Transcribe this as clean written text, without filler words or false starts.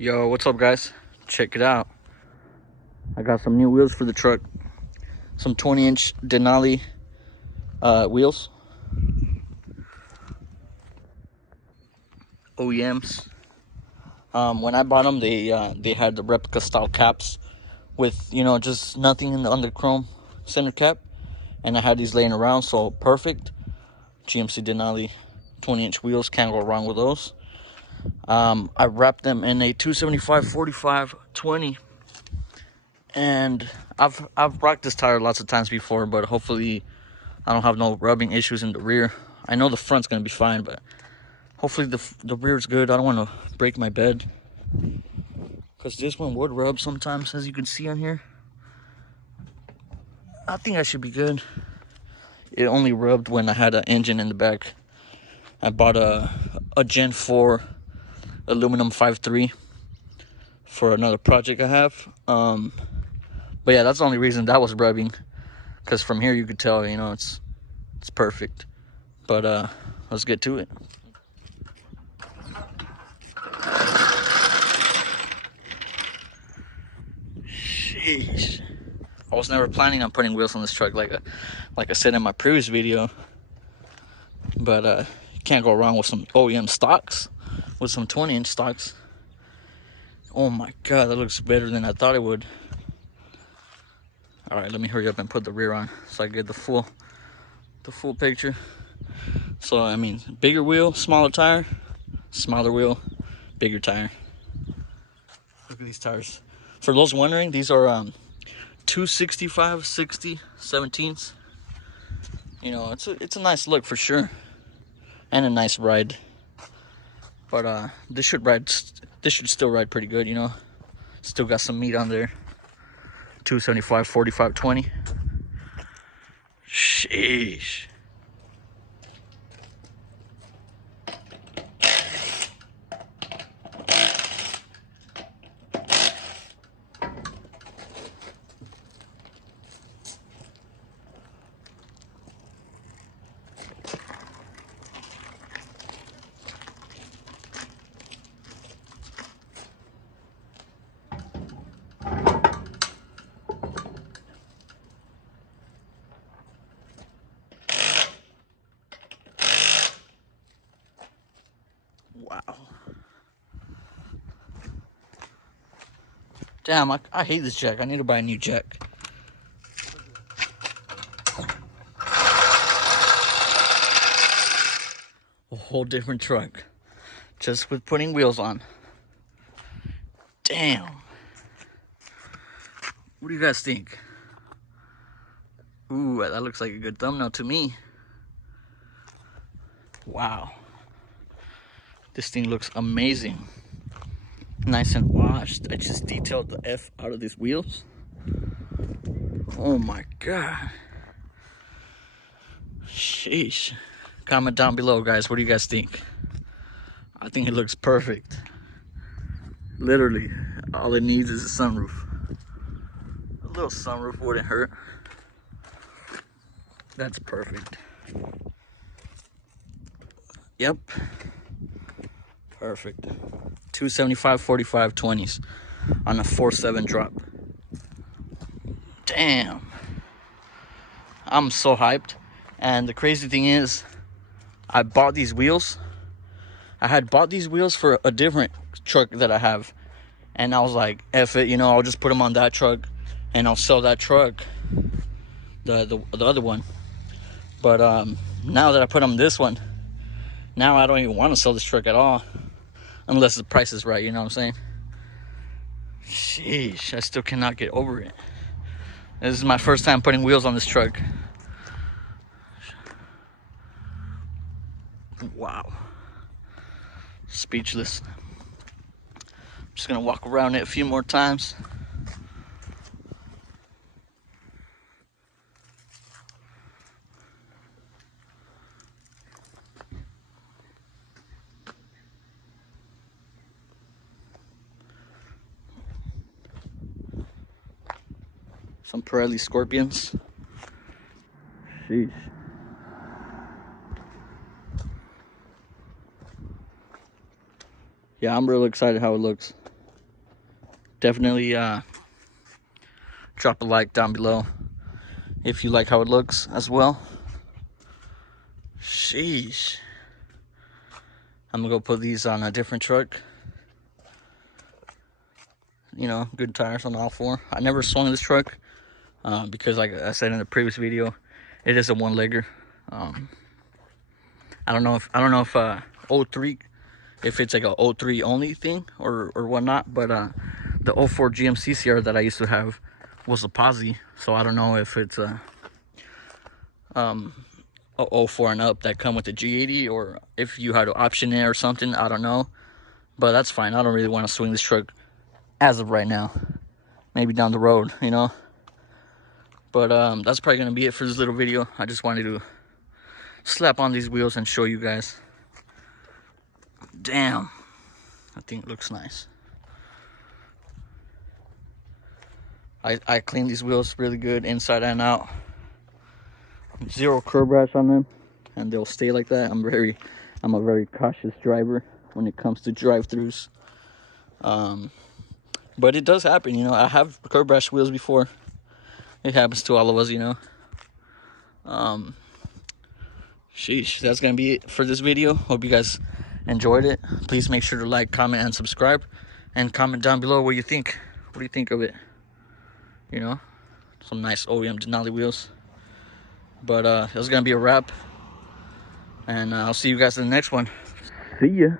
Yo, what's up, guys? Check it out. I got some new wheels for the truck. Some 20-inch Denali wheels. OEMs. When I bought them, they had the replica style caps with, just nothing in the under chrome center cap. And I had these laying around, so perfect. GMC Denali 20-inch wheels, can't go wrong with those. I wrapped them in a 275/45/20. And I've rocked this tire lots of times before, but hopefully I don't have no rubbing issues in the rear. I know the front's gonna be fine, but hopefully the rear's good. I don't want to break my bed, because this one would rub sometimes, as you can see on here. I think I should be good. It only rubbed when I had an engine in the back. I bought a Gen 4 aluminum 5.3 for another project I have. But yeah, that's the only reason that was rubbing, because from here you could tell, it's perfect. But let's get to it. Sheesh. I was never planning on putting wheels on this truck, like I said in my previous video. But you can't go wrong with some OEM stocks, with some 20-inch stocks. Oh my god, that looks better than I thought it would. All right, let me hurry up and put the rear on so I get the full picture. So I mean, bigger wheel, smaller tire, smaller wheel, bigger tire. Look at these tires. For those wondering, these are 265/60 17s. It's a nice look for sure, and a nice ride. But this should still ride pretty good. Still got some meat on there. 275/45/20. Sheesh. Wow. Damn, I hate this jack. I need to buy a new jack. A whole different truck, just with putting wheels on. Damn. What do you guys think? Ooh, that looks like a good thumbnail to me. Wow. This thing looks amazing. Nice and washed. I just detailed the F out of these wheels. Oh my god. Sheesh. Comment down below, guys. What do you guys think? I think it looks perfect. Literally, all it needs is a sunroof. A little sunroof wouldn't hurt. That's perfect. Yep. Perfect. 275/45/20s on a 4.7 drop. Damn. I'm so hyped. And the crazy thing is, I bought these wheels. I had bought these wheels for a different truck that I have. And I was like, F it, I'll just put them on that truck and I'll sell that truck, the other one. But now that I put on this one, now I don't even want to sell this truck at all, unless the price is right, you know what I'm saying? Sheesh, I still cannot get over it. This is my first time putting wheels on this truck. Wow. Speechless. I'm just gonna walk around it a few more times. Some Pirelli Scorpions. Sheesh. Yeah, I'm really excited how it looks. Definitely drop a like down below if you like how it looks as well. Sheesh. I'm gonna go put these on a different truck. You know, good tires on all four. I never swung this truck because, like I said in the previous video, it is a one-legger. I don't know if 03, if it's like a 03 only thing or whatnot, but the 04 GMC CR that I used to have was a posi, so I don't know if it's a 04 and up that come with the G80, or if you had to option it or something. I don't know, but that's fine. I don't really want to swing this truck as of right now. Maybe down the road, you know. But that's probably gonna be it for this little video. I just wanted to slap on these wheels and show you guys. Damn, I think it looks nice. I clean these wheels really good inside and out. Zero curb rash on them, and they'll stay like that. I'm a very cautious driver when it comes to drive-throughs. But it does happen, you know. I have curb rash wheels before. It happens to all of us, you know. Sheesh, that's gonna be it for this video. Hope you guys enjoyed it. Please make sure to like, comment, and subscribe, and comment down below what you think. What do you think of it? You know, some nice OEM Denali wheels. But that's gonna be a wrap, and I'll see you guys in the next one. See ya.